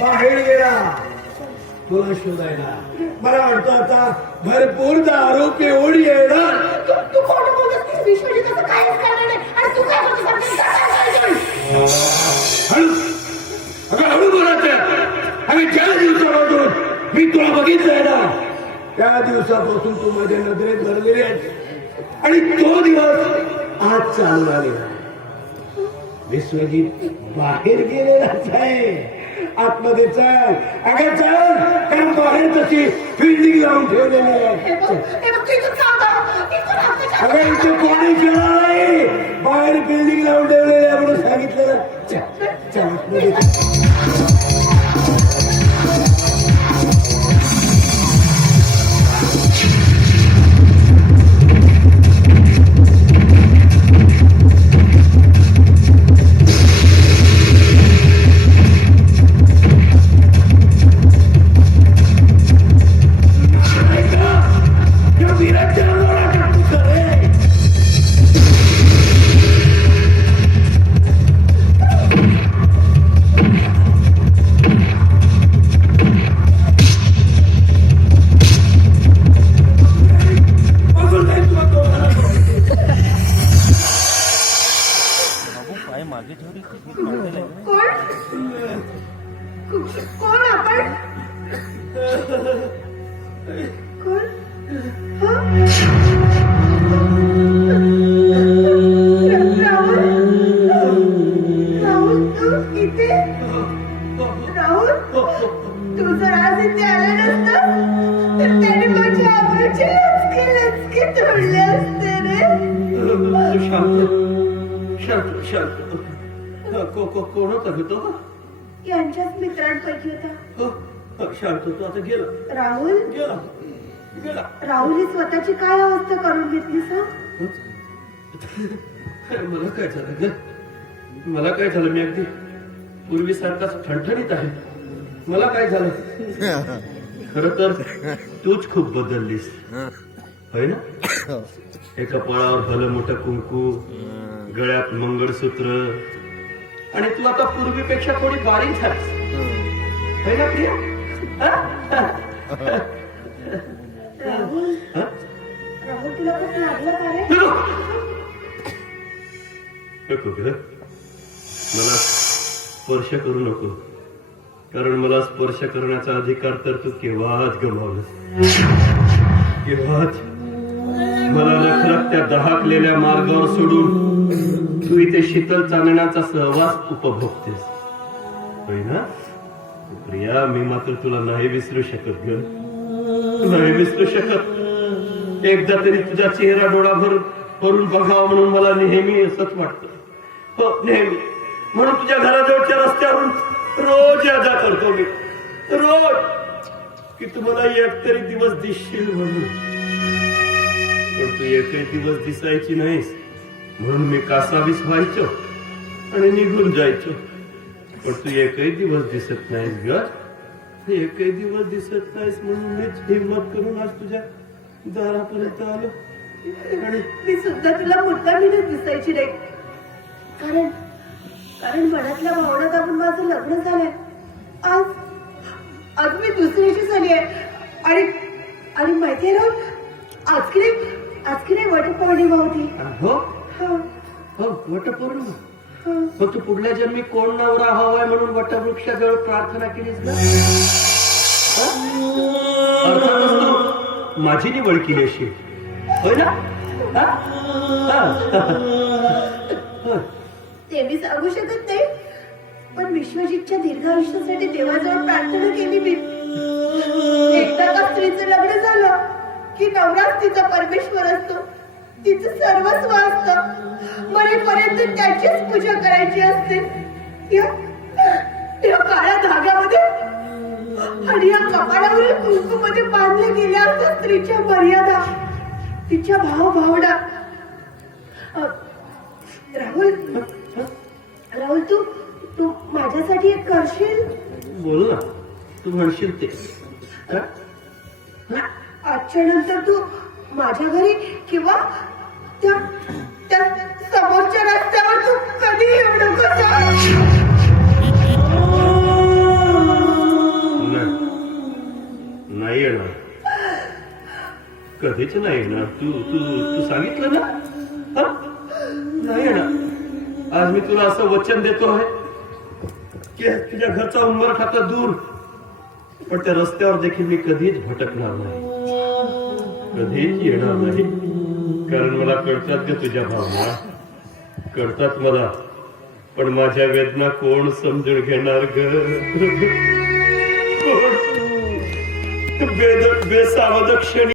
बाहेर गेला तुला शोधायला मला वाटतं आता भरपूर दारू पिऊन येणार. तू काहीच करणार नाही आणि तू काय हळू. अगं हळू बोलायचं. आणि ज्या दिवसापासून मी तुला बघितलंय ना त्या दिवसापासून तू माझ्या नजरेत भरलेली आहेस. आणि तो दिवस आज चालू आलेला आहे. बाहेर गेलेलाच आहे. आतमध्ये चल अगं चल कारण बाहेर तशी फिल्डिंग लावून ठेवलेली हे आहे बघ, हे बघ, तू इथं थांब. इथं थांब, इथं थांब. अगं इथे कोणी केलं नाही बाहेर बिल्डिंग लावून ठेवलेली आहे म्हणून सांगितलं ना. चल, चल आतमध्ये चल. पाय मागे ठेवली की मी पाहिलेलं आहे. कोण को- को- को- होता? ग तो यांच्याच मित्रांपैकी होता. शांत तो आता गेला. राहुल? गेला. गेला. राहुलने स्वतःची काय अवस्था करून घेतली सांग मला काय झालं ग मला काय झालं मी अगदी पूर्वीसारखाच ठणठणीत आहे. मला काय झालं? खर तर तूच खूप बदललीस. होय ना? एका पळावर भलं मोठं कुंकू गळ्यात मंगळसूत्र आणि तू आता पूर्वीपेक्षा थोडी बारीक झालीस होय ना प्रिया हा? हा? नको ग मला स्पर्श करू नको कारण मला स्पर्श करण्याचा अधिकार तर तू केव्हाच गमावलं केव्हाच मला नखरात त्या दहाकलेल्या मार्गावर सोडून तू इथे शीतल चांदण्याचा सहवास उपभोगतेस. होय ना? प्रिया मी मात्र तुला नाही विसरू शकत ग नाही विसरू शकत. एकदा तरी तुझा चेहरा डोळाभर करून बघावा म्हणून मला नेहमी असंच वाटत. हो नेहमी. म्हणून तुझ्या घराजवळच्या रस्त्यावरून रोज यादा करतो मी. रोज. की मला एक तरी दिवस दिसशील म्हणून. पण तू एकही दिवस दिसायची नाहीस. म्हणून मी कासावीस व्हायचो आणि निघून जायचो. पण तू एकही दिवस दिसत नाहीस ग. एकही दिवस दिसत नाहीस म्हणून मीच हिंमत करून आज तुझ्या दारापर्यंत आलो. आणि मी सुद्धा तुला मुद्दामीनच दिसायची नाही. कारण कारण मनातल्या भावनात आपण माझं लग्न झालंय. आज आज मी दुसऱ्याची झाली आहे आणि आणि माहितीये राहुल आज की नाही आज की नाही वटपौर्णिमा होती हो हो, हं, वटपौर्णिमा मग तू पुढल्या जन्मी कोण नवरा हवाय म्हणून वटवृक्षाजवळ प्रार्थना केलीस ना अर्थातच तू माझी निवड केली अशी. होय ना? हा? हा. होय. ते मी सांगू शकत नाही पण विश्वजितच्या दीर्घायुष्यासाठी देवाजवळ प्रार्थना केली मी. एकदा का स्त्रीचं लग्न झालं की नवराच तिचा परमेश्वर असतो. तिचं सर्वस्व असतं मरेपर्यंत त्याचीच पूजा करायची असते. या काळ्या धाग्यामध्ये आणि या कपाळावरील कुंकूमध्ये बांधल्या गेल्या असतात स्त्रीच्या मर्यादा. तिच्या भाव भावना राहुल राहुल तू तू माझ्यासाठी एक करशील? बोल ना. तू म्हणशील ते? आजच्या नंतर तू माझ्या घरी किंवा त्या त्या नाही. येणार. कधीच नाही येणार. तू तू तू सांगितलं ना? नाही येणार. आज मी तुला असं वचन देतो आहे की तुझ्या घरचा उंबर खाता दूर. पण त्या रस्त्यावर देखील मी कधीच भटकणार नाही. कधीच येणार नाही. कारण मला कळतात ग तुझ्या भावना. कळतात मला. पण माझ्या वेदना कोण समजून घेणार ग? बेद बेसावध क्षणी